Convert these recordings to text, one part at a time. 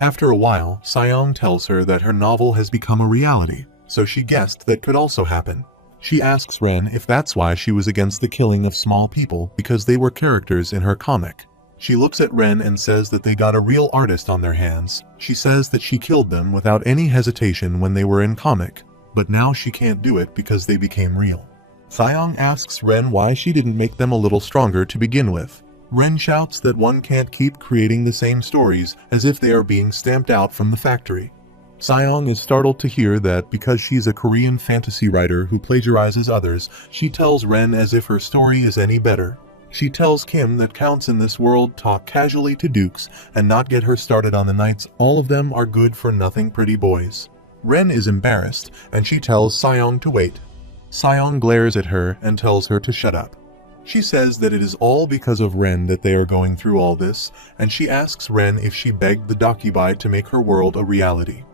After a while, Seong tells her that her novel has become a reality, so she guessed that could also happen. She asks Ren if that's why she was against the killing of small people because they were characters in her comic. She looks at Ren and says that they got a real artist on their hands. She says that she killed them without any hesitation when they were in comic, but now she can't do it because they became real. Seong asks Ren why she didn't make them a little stronger to begin with. Ren shouts that one can't keep creating the same stories as if they are being stamped out from the factory. Seong is startled to hear that because she's a Korean fantasy writer who plagiarizes others, she tells Ren as if her story is any better. She tells Kim that counts in this world talk casually to dukes and not get her started on the knights. All of them are good for nothing pretty boys. Ren is embarrassed and she tells Seong to wait. Seong glares at her and tells her to shut up. She says that it is all because of Ren that they are going through all this, and she asks Ren if she begged the Docubai to make her world a reality.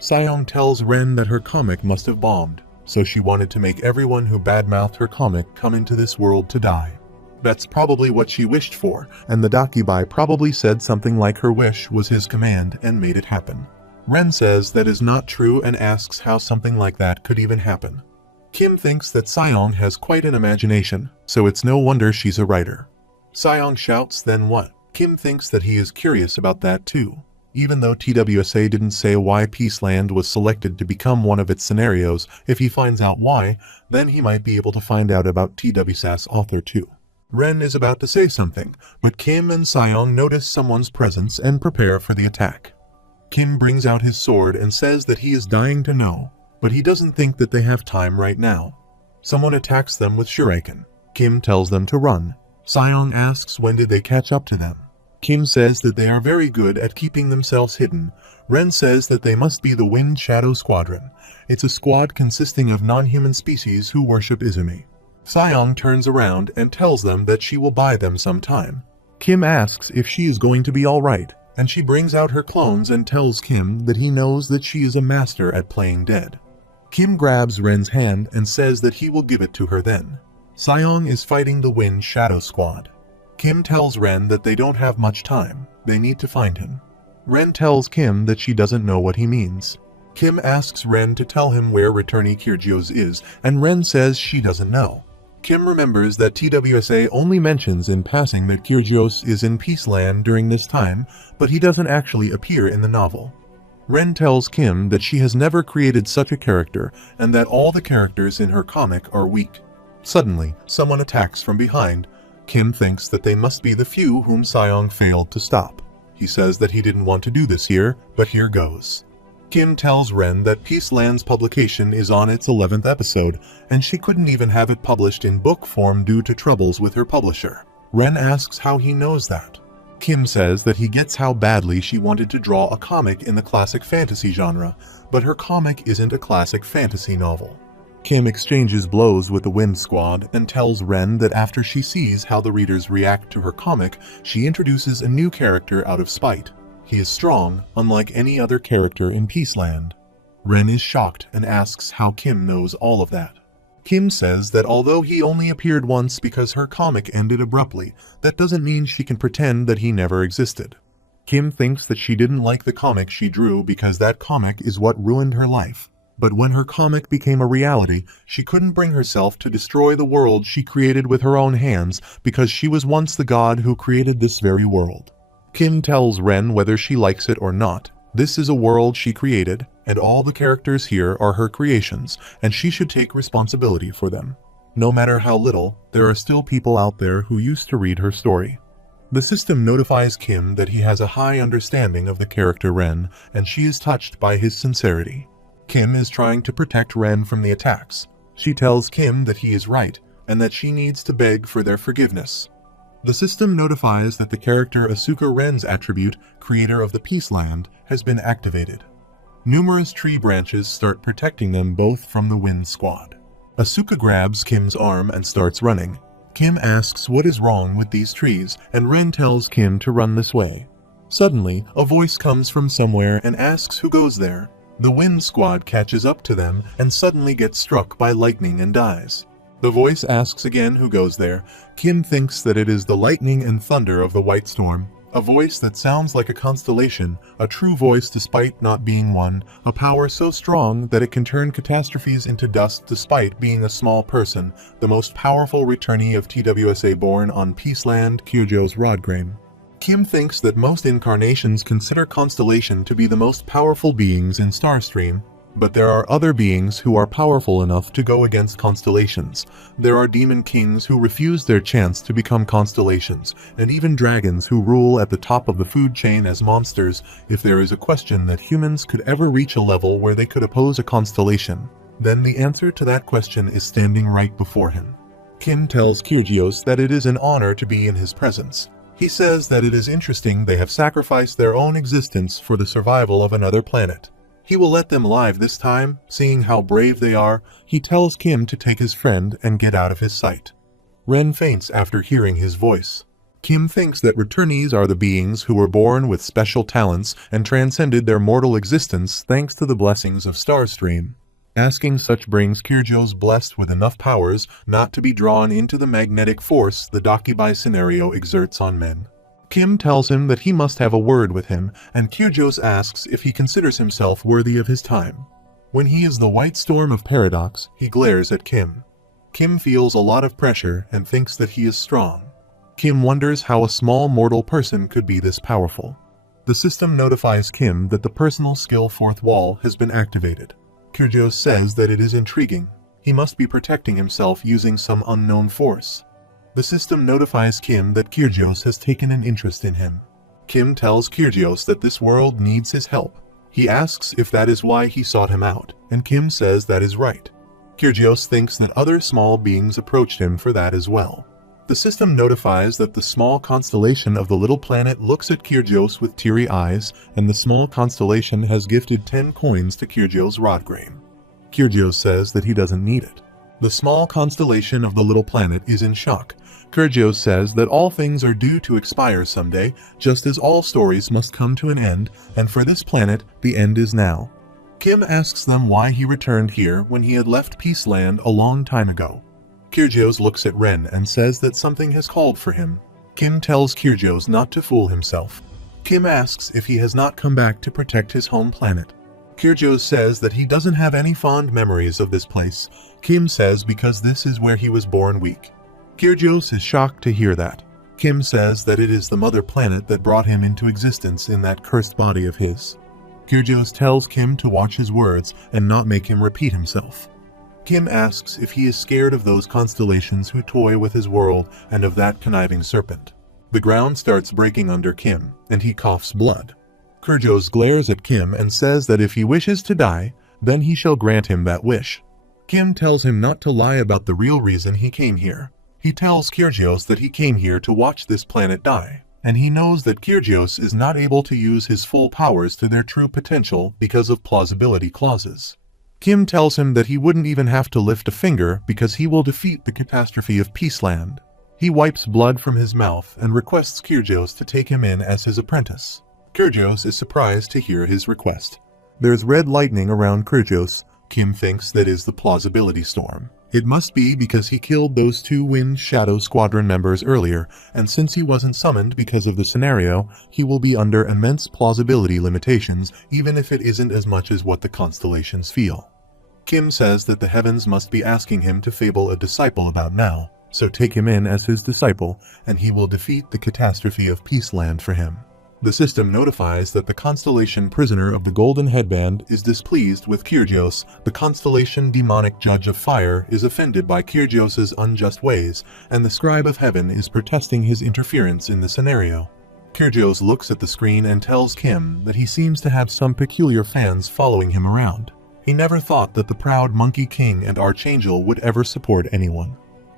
Seong tells Ren that her comic must have bombed, so she wanted to make everyone who badmouthed her comic come into this world to die. That's probably what she wished for, and the Docubai probably said something like her wish was his command and made it happen. Ren says that is not true and asks how something like that could even happen. Kim thinks that Seong has quite an imagination, so it's no wonder she's a writer. Seong shouts, "Then what?" Kim thinks that he is curious about that too. Even though TWSA didn't say why Peaceland was selected to become one of its scenarios, if he finds out why, then he might be able to find out about TWSA's author too. Ren is about to say something, but Kim and Seong notice someone's presence and prepare for the attack. Kim brings out his sword and says that he is dying to know, but he doesn't think that they have time right now. Someone attacks them with shuriken. Kim tells them to run. Seong asks when did they catch up to them. Kim says that they are very good at keeping themselves hidden. Ren says that they must be the Wind Shadow Squadron. It's a squad consisting of non-human species who worship Izumi. Seong turns around and tells them that she will buy them some time. Kim asks if she is going to be alright, and she brings out her clones and tells Kim that he knows that she is a master at playing dead. Kim grabs Ren's hand and says that he will give it to her then. Seong is fighting the Wind Shadow Squad. Kim tells Ren that they don't have much time, they need to find him. Ren tells Kim that she doesn't know what he means. Kim asks Ren to tell him where returnee Kyrgios is, and Ren says she doesn't know. Kim remembers that TWSA only mentions in passing that Kyrgios is in Peaceland during this time, but he doesn't actually appear in the novel. Ren tells Kim that she has never created such a character and that all the characters in her comic are weak. Suddenly, someone attacks from behind. Kim thinks that they must be the few whom Seong failed to stop. He says that he didn't want to do this here, but here goes. Kim tells Ren that Peaceland's publication is on its 11th episode, and she couldn't even have it published in book form due to troubles with her publisher. Ren asks how he knows that. Kim says that he gets how badly she wanted to draw a comic in the classic fantasy genre, but her comic isn't a classic fantasy novel. Kim exchanges blows with the Wind Squad and tells Ren that after she sees how the readers react to her comic, she introduces a new character out of spite. He is strong, unlike any other character in Peaceland. Ren is shocked and asks how Kim knows all of that. Kim says that although he only appeared once because her comic ended abruptly, that doesn't mean she can pretend that he never existed. Kim thinks that she didn't like the comic she drew because that comic is what ruined her life. But when her comic became a reality, she couldn't bring herself to destroy the world she created with her own hands because she was once the god who created this very world. Kim tells Ren whether she likes it or not. This is a world she created, and all the characters here are her creations, and she should take responsibility for them. No matter how little, there are still people out there who used to read her story. The system notifies Kim that he has a high understanding of the character Ren, and she is touched by his sincerity. Kim is trying to protect Ren from the attacks. She tells Kim that he is right, and that she needs to beg for their forgiveness. The system notifies that the character Asuka Ren's attribute, Creator of the Peaceland, has been activated. Numerous tree branches start protecting them both from the Wind Squad. Asuka grabs Kim's arm and starts running. Kim asks what is wrong with these trees, and Ren tells Kim to run this way. Suddenly, a voice comes from somewhere and asks who goes there. The Wind Squad catches up to them and suddenly gets struck by lightning and dies. The voice asks again who goes there. Kim thinks that it is the lightning and thunder of the White Storm. A voice that sounds like a constellation, a true voice despite not being one, a power so strong that it can turn catastrophes into dust despite being a small person, the most powerful returnee of TWSA born on Peaceland, Kyojo's Rodgrain. Kim thinks that most incarnations consider Constellation to be the most powerful beings in Starstream, but there are other beings who are powerful enough to go against constellations. There are demon kings who refuse their chance to become constellations, and even dragons who rule at the top of the food chain as monsters if there is a question that humans could ever reach a level where they could oppose a constellation. Then the answer to that question is standing right before him. Kim tells Kyrgios that it is an honor to be in his presence. He says that it is interesting they have sacrificed their own existence for the survival of another planet. He will let them live this time, seeing how brave they are. He tells Kim to take his friend and get out of his sight. Ren faints after hearing his voice. Kim thinks that returnees are the beings who were born with special talents and transcended their mortal existence thanks to the blessings of Starstream. Asking such brings Kyrgios blessed with enough powers not to be drawn into the magnetic force the Dakibai scenario exerts on men. Kim tells him that he must have a word with him, and Kyrgios asks if he considers himself worthy of his time. When he is the white storm of paradox, he glares at Kim. Kim feels a lot of pressure and thinks that he is strong. Kim wonders how a small mortal person could be this powerful. The system notifies Kim that the personal skill fourth wall has been activated. Kyrgios says that it is intriguing. He must be protecting himself using some unknown force. The system notifies Kim that Kyrgios has taken an interest in him. Kim tells Kyrgios that this world needs his help. He asks if that is why he sought him out, and Kim says that is right. Kyrgios thinks that other small beings approached him for that as well. The system notifies that the small constellation of the little planet looks at Kyrgios with teary eyes, and the small constellation has gifted 10 coins to Kyrgios' Rodgrain. Kyrgios says that he doesn't need it. The small constellation of the little planet is in shock. Kyrgios says that all things are due to expire someday, just as all stories must come to an end, and for this planet, the end is now. Kim asks them why he returned here when he had left Peaceland a long time ago. Kyrgios looks at Ren and says that something has called for him. Kim tells Kyrgios not to fool himself. Kim asks if he has not come back to protect his home planet. Kyrgios says that he doesn't have any fond memories of this place. Kim says because this is where he was born weak. Kyrgios is shocked to hear that. Kim says that it is the mother planet that brought him into existence in that cursed body of his. Kyrgios tells Kim to watch his words and not make him repeat himself. Kim asks if he is scared of those constellations who toy with his world and of that conniving serpent. The ground starts breaking under Kim, and he coughs blood. Kyrgios glares at Kim and says that if he wishes to die, then he shall grant him that wish. Kim tells him not to lie about the real reason he came here. He tells Kyrgios that he came here to watch this planet die, and he knows that Kyrgios is not able to use his full powers to their true potential because of plausibility clauses. Kim tells him that he wouldn't even have to lift a finger because he will defeat the catastrophe of Peaceland. He wipes blood from his mouth and requests Kyrgios to take him in as his apprentice. Kyrgios is surprised to hear his request. There's red lightning around Kyrgios. Kim thinks that is the plausibility storm. It must be because he killed those 2 Wind Shadow Squadron members earlier, and since he wasn't summoned because of the scenario, he will be under immense plausibility limitations, even if it isn't as much as what the constellations feel. Kim says that the heavens must be asking him to fable a disciple about now, so take him in as his disciple, and he will defeat the catastrophe of Peaceland for him. The system notifies that the constellation prisoner of the Golden Headband is displeased with Kyrgios. The constellation demonic judge of fire is offended by Kyrgios' unjust ways, and the scribe of heaven is protesting his interference in the scenario. Kyrgios looks at the screen and tells Kim that he seems to have some peculiar fans following him around. He never thought that the proud Monkey King and Archangel would ever support anyone.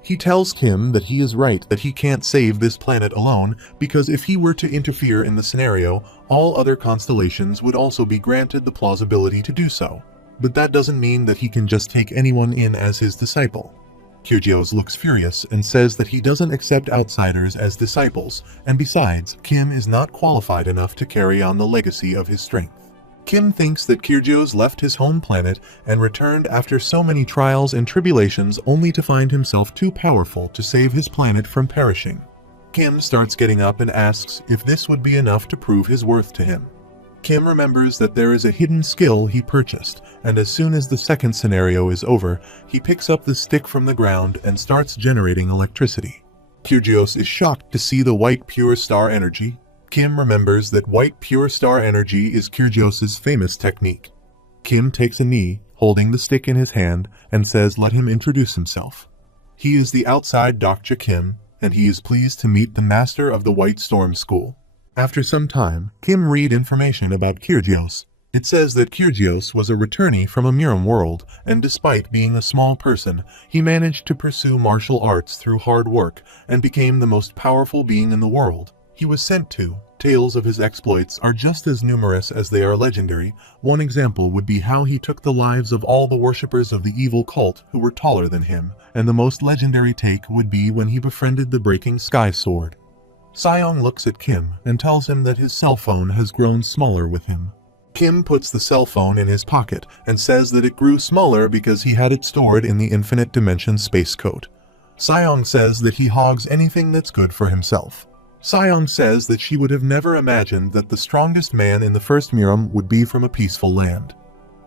He tells Kim that he is right that he can't save this planet alone because if he were to interfere in the scenario, all other constellations would also be granted the plausibility to do so. But that doesn't mean that he can just take anyone in as his disciple. Kyrgios looks furious and says that he doesn't accept outsiders as disciples, and besides, Kim is not qualified enough to carry on the legacy of his strength. Kim thinks that Kyrgios left his home planet and returned after so many trials and tribulations only to find himself too powerful to save his planet from perishing. Kim starts getting up and asks if this would be enough to prove his worth to him. Kim remembers that there is a hidden skill he purchased, and as soon as the second scenario is over, he picks up the stick from the ground and starts generating electricity. Kyrgios is shocked to see the white pure star energy. Kim remembers that white pure star energy is Kyrgios' famous technique. Kim takes a knee, holding the stick in his hand, and says let him introduce himself. He is the outside Dr. Kim, and he is pleased to meet the master of the White Storm School. After some time, Kim read information about Kyrgios. It says that Kyrgios was a returnee from a Miram world, and despite being a small person, he managed to pursue martial arts through hard work and became the most powerful being in the world. He was sent to. Tales of his exploits are just as numerous as they are legendary. One example would be how he took the lives of all the worshippers of the evil cult who were taller than him, and the most legendary take would be when he befriended the Breaking Sky Sword. Seong looks at Kim and tells him that his cell phone has grown smaller with him. Kim puts the cell phone in his pocket and says that it grew smaller because he had it stored in the infinite dimension space coat. Seong says that he hogs anything that's good for himself. Seong says that she would have never imagined that the strongest man in the first Miram would be from a peaceful land.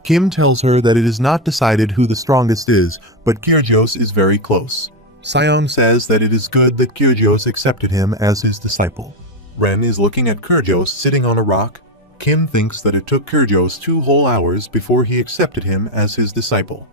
Kim tells her that it is not decided who the strongest is, but Kyrgios is very close. Seong says that it is good that Kyrgios accepted him as his disciple. Ren is looking at Kyrgios sitting on a rock. Kim thinks that it took Kyrgios 2 whole hours before he accepted him as his disciple.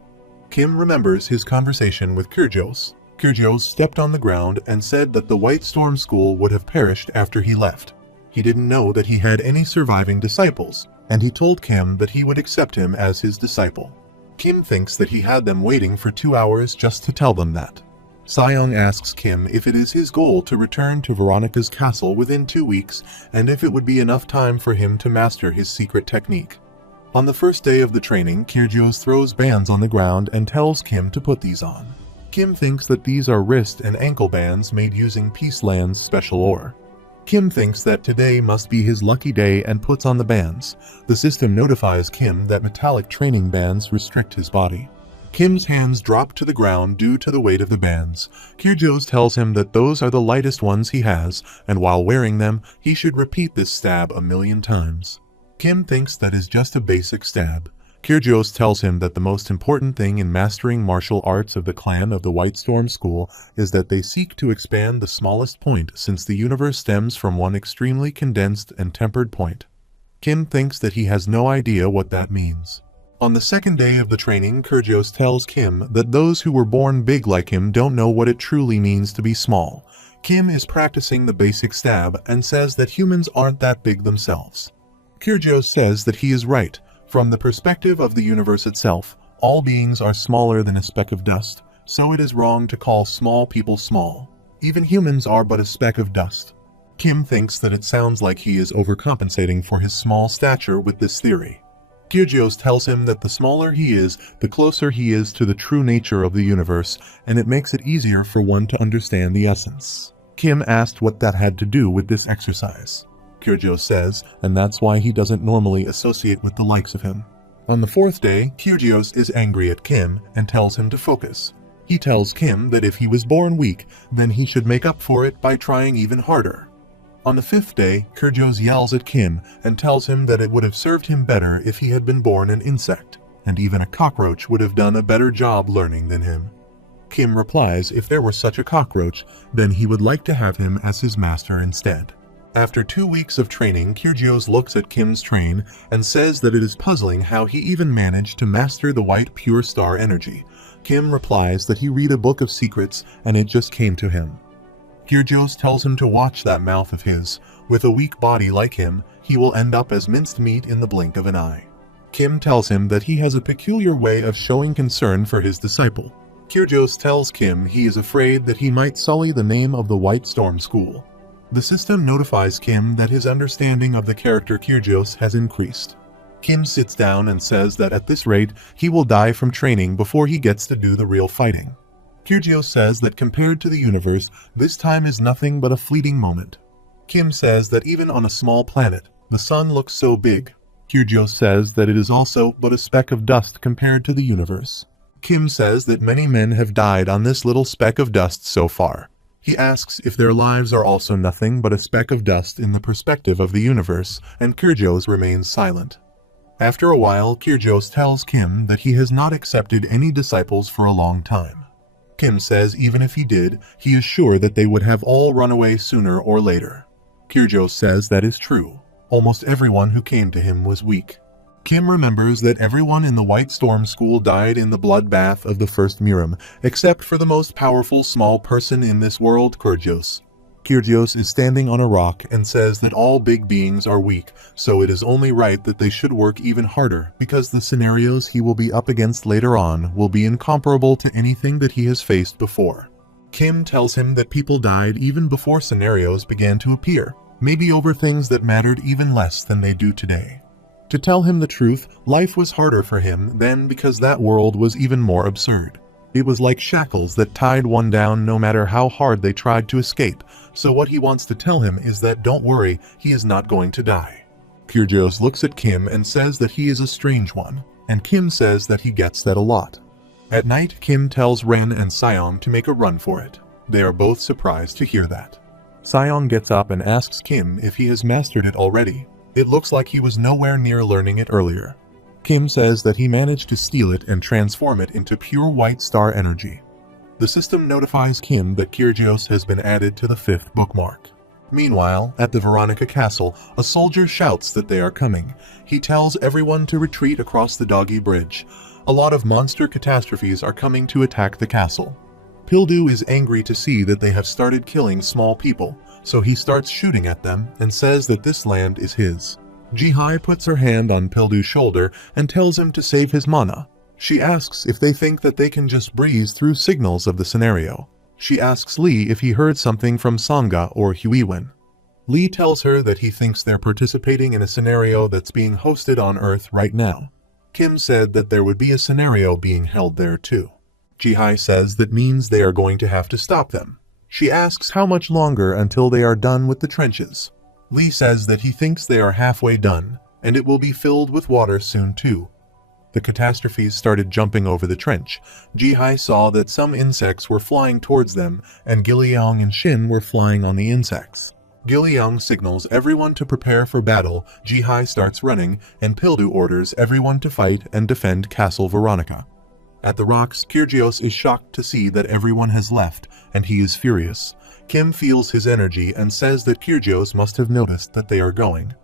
Kim remembers his conversation with Kyrgios. Kyrgios stepped on the ground and said that the White Storm School would have perished after he left. He didn't know that he had any surviving disciples, and he told Kim that he would accept him as his disciple. Kim thinks that he had them waiting for 2 hours just to tell them that. Seong asks Kim if it is his goal to return to Veronica's castle within 2 weeks, and if it would be enough time for him to master his secret technique. On the first day of the training, Kyrgios throws bands on the ground and tells Kim to put these on. Kim thinks that these are wrist and ankle bands made using Peace Land's special ore. Kim thinks that today must be his lucky day and puts on the bands. The system notifies Kim that metallic training bands restrict his body. Kim's hands drop to the ground due to the weight of the bands. Kyrgios tells him that those are the lightest ones he has, and while wearing them, he should repeat this stab 1,000,000 times. Kim thinks that is just a basic stab. Kyrgios tells him that the most important thing in mastering martial arts of the clan of the White Storm School is that they seek to expand the smallest point, since the universe stems from one extremely condensed and tempered point. Kim thinks that he has no idea what that means. On the second day of the training, Kyrgios tells Kim that those who were born big like him don't know what it truly means to be small. Kim is practicing the basic stab and says that humans aren't that big themselves. Kyrgios says that he is right. From the perspective of the universe itself, all beings are smaller than a speck of dust, so it is wrong to call small people small. Even humans are but a speck of dust. Kim thinks that it sounds like he is overcompensating for his small stature with this theory. Kyrgios tells him that the smaller he is, the closer he is to the true nature of the universe, and it makes it easier for one to understand the essence. Kim asked what that had to do with this exercise. Kyrgios says, and that's why he doesn't normally associate with the likes of him. On the fourth day, Kyrgios is angry at Kim and tells him to focus. He tells Kim that if he was born weak, then he should make up for it by trying even harder. On the fifth day, Kyrgios yells at Kim and tells him that it would have served him better if he had been born an insect, and even a cockroach would have done a better job learning than him. Kim replies if there were such a cockroach, then he would like to have him as his master instead. After 2 weeks of training, Kyrgios looks at Kim's train and says that it is puzzling how he even managed to master the white pure star energy. Kim replies that he read a book of secrets and it just came to him. Kyrgios tells him to watch that mouth of his. With a weak body like him, he will end up as minced meat in the blink of an eye. Kim tells him that he has a peculiar way of showing concern for his disciple. Kyrgios tells Kim he is afraid that he might sully the name of the White Storm School. The system notifies Kim that his understanding of the character Kyrgios has increased. Kim sits down and says that at this rate, he will die from training before he gets to do the real fighting. Kyrgios says that compared to the universe, this time is nothing but a fleeting moment. Kim says that even on a small planet, the sun looks so big. Kyrgios says that it is also but a speck of dust compared to the universe. Kim says that many men have died on this little speck of dust so far. He asks if their lives are also nothing but a speck of dust in the perspective of the universe, and Kyrgios remains silent. After a while, Kyrgios tells Kim that he has not accepted any disciples for a long time. Kim says even if he did, he is sure that they would have all run away sooner or later. Kyrgios says that is true. Almost everyone who came to him was weak. Kim remembers that everyone in the White Storm School died in the bloodbath of the first Miram, except for the most powerful small person in this world, Kyrgios. Kyrgios is standing on a rock and says that all big beings are weak, so it is only right that they should work even harder, because the scenarios he will be up against later on will be incomparable to anything that he has faced before. Kim tells him that people died even before scenarios began to appear, maybe over things that mattered even less than they do today. To tell him the truth, life was harder for him then because that world was even more absurd. It was like shackles that tied one down no matter how hard they tried to escape, so what he wants to tell him is that don't worry, he is not going to die. Kyrgios looks at Kim and says that he is a strange one, and Kim says that he gets that a lot. At night, Kim tells Ren and Seong to make a run for it. They are both surprised to hear that. Seong gets up and asks Kim if he has mastered it already. It looks like he was nowhere near learning it earlier. Kim says that he managed to steal it and transform it into pure white star energy. The system notifies Kim that Kyrgios has been added to the 5th bookmark. Meanwhile, at the Veronica Castle, a soldier shouts that they are coming. He tells everyone to retreat across the Doggy Bridge. A lot of monster catastrophes are coming to attack the castle. Pildu is angry to see that they have started killing small people, so he starts shooting at them and says that this land is his. Jihai puts her hand on Pildu's shoulder and tells him to save his mana. She asks if they think that they can just breeze through signals of the scenario. She asks Lee if he heard something from Sangha or Huiwen. Lee tells her that he thinks they're participating in a scenario that's being hosted on Earth right now. Kim said that there would be a scenario being held there too. Jihai says that means they are going to have to stop them. She asks how much longer until they are done with the trenches. Lee says that he thinks they are halfway done, and it will be filled with water soon too. The catastrophes started jumping over the trench. Jihai saw that some insects were flying towards them, and Giliang and Shin were flying on the insects. Giliang signals everyone to prepare for battle, Jihai starts running, and Pildu orders everyone to fight and defend Castle Veronica. At the rocks, Kyrgios is shocked to see that everyone has left, and he is furious. Kim feels his energy and says that Kyrgios must have noticed that they are going.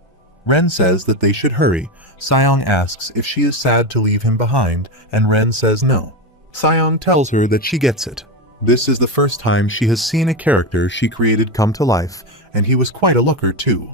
Ren says that they should hurry. Seong asks if she is sad to leave him behind, and Ren says no. Seong tells her that she gets it. This is the first time she has seen a character she created come to life, and he was quite a looker too.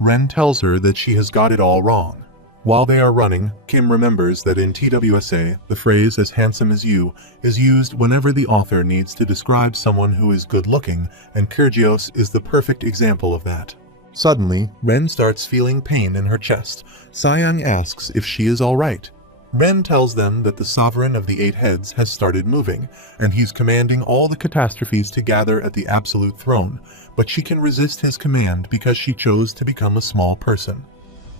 Ren tells her that she has got it all wrong. While they are running, Kim remembers that in TWSA, the phrase "as handsome as you" is used whenever the author needs to describe someone who is good-looking, and Kyrgios is the perfect example of that. Suddenly, Ren starts feeling pain in her chest. Seong asks if she is alright. Ren tells them that the Sovereign of the 8 Heads has started moving, and he's commanding all the catastrophes to gather at the Absolute Throne, but she can resist his command because she chose to become a small person.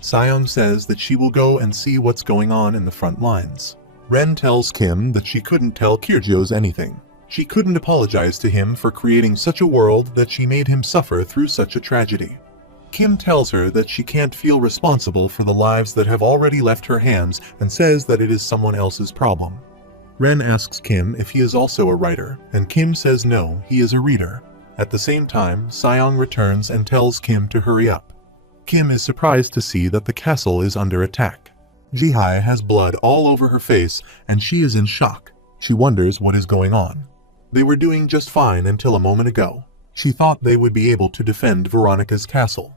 Seong says that she will go and see what's going on in the front lines. Ren tells Kim that she couldn't tell Kyrgios anything. She couldn't apologize to him for creating such a world that she made him suffer through such a tragedy. Kim tells her that she can't feel responsible for the lives that have already left her hands and says that it is someone else's problem. Ren asks Kim if he is also a writer, and Kim says no, he is a reader. At the same time, Seong returns and tells Kim to hurry up. Kim is surprised to see that the castle is under attack. Jihai has blood all over her face, and she is in shock. She wonders what is going on. They were doing just fine until a moment ago. She thought they would be able to defend Veronica's castle.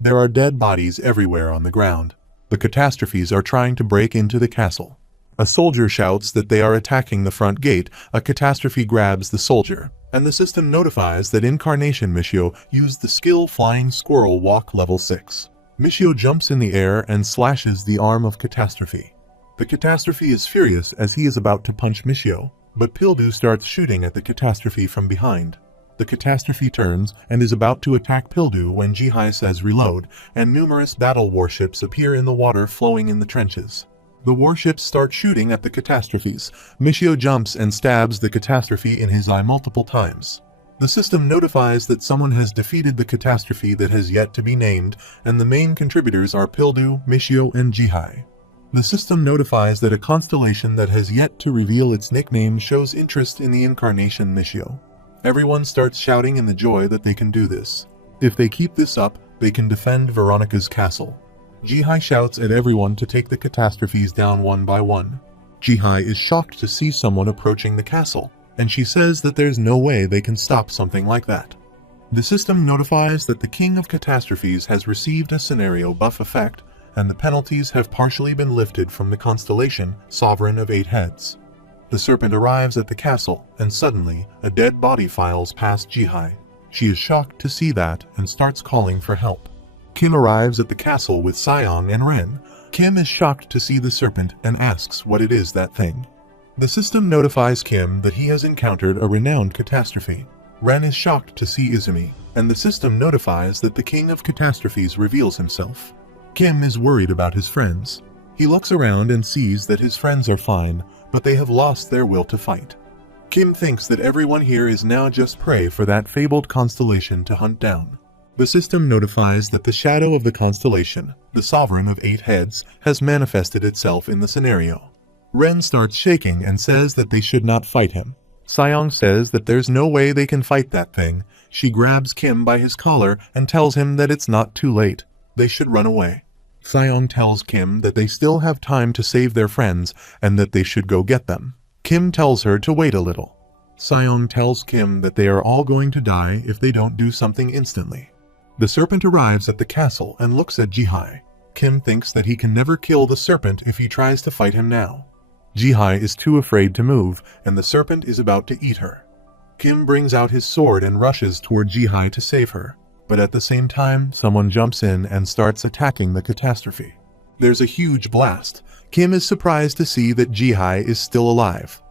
There are dead bodies everywhere on the ground. The catastrophes are trying to break into the castle. A soldier shouts that they are attacking the front gate. A catastrophe grabs the soldier, and the system notifies that Incarnation Mishio used the skill Flying Squirrel Walk level 6. Mishio jumps in the air and slashes the arm of Catastrophe. The Catastrophe is furious as he is about to punch Mishio, but Pildu starts shooting at the Catastrophe from behind. The Catastrophe turns and is about to attack Pildu when Jihai says reload, and numerous battle warships appear in the water flowing in the trenches. The warships start shooting at the catastrophes. Mishio jumps and stabs the catastrophe in his eye multiple times. The system notifies that someone has defeated the catastrophe that has yet to be named, and the main contributors are Pildu, Mishio, and Jihai. The system notifies that a constellation that has yet to reveal its nickname shows interest in the incarnation Mishio. Everyone starts shouting in the joy that they can do this. If they keep this up, they can defend Veronica's castle. Jihai shouts at everyone to take the catastrophes down one by one. Jihai is shocked to see someone approaching the castle, and she says that there's no way they can stop something like that. The system notifies that the King of Catastrophes has received a scenario buff effect, and the penalties have partially been lifted from the constellation Sovereign of 8 Heads. The serpent arrives at the castle, and suddenly, a dead body files past Jihai. She is shocked to see that and starts calling for help. Kim arrives at the castle with Sayong and Ren. Kim is shocked to see the serpent and asks what it is that thing. The system notifies Kim that he has encountered a renowned catastrophe. Ren is shocked to see Izumi, and the system notifies that the King of Catastrophes reveals himself. Kim is worried about his friends. He looks around and sees that his friends are fine, but they have lost their will to fight. Kim thinks that everyone here is now just prey for that fabled constellation to hunt down. The system notifies that the shadow of the constellation, the Sovereign of 8 Heads, has manifested itself in the scenario. Ren starts shaking and says that they should not fight him. Sayong says that there's no way they can fight that thing. She grabs Kim by his collar and tells him that it's not too late. They should run away. Sayong tells Kim that they still have time to save their friends and that they should go get them. Kim tells her to wait a little. Sayong tells Kim that they are all going to die if they don't do something instantly. The serpent arrives at the castle and looks at Jihai. Kim thinks that he can never kill the serpent if he tries to fight him now. Jihai is too afraid to move, and the serpent is about to eat her. Kim brings out his sword and rushes toward Jihai to save her. But at the same time, someone jumps in and starts attacking the catastrophe. There's a huge blast. Kim is surprised to see that Jihai is still alive.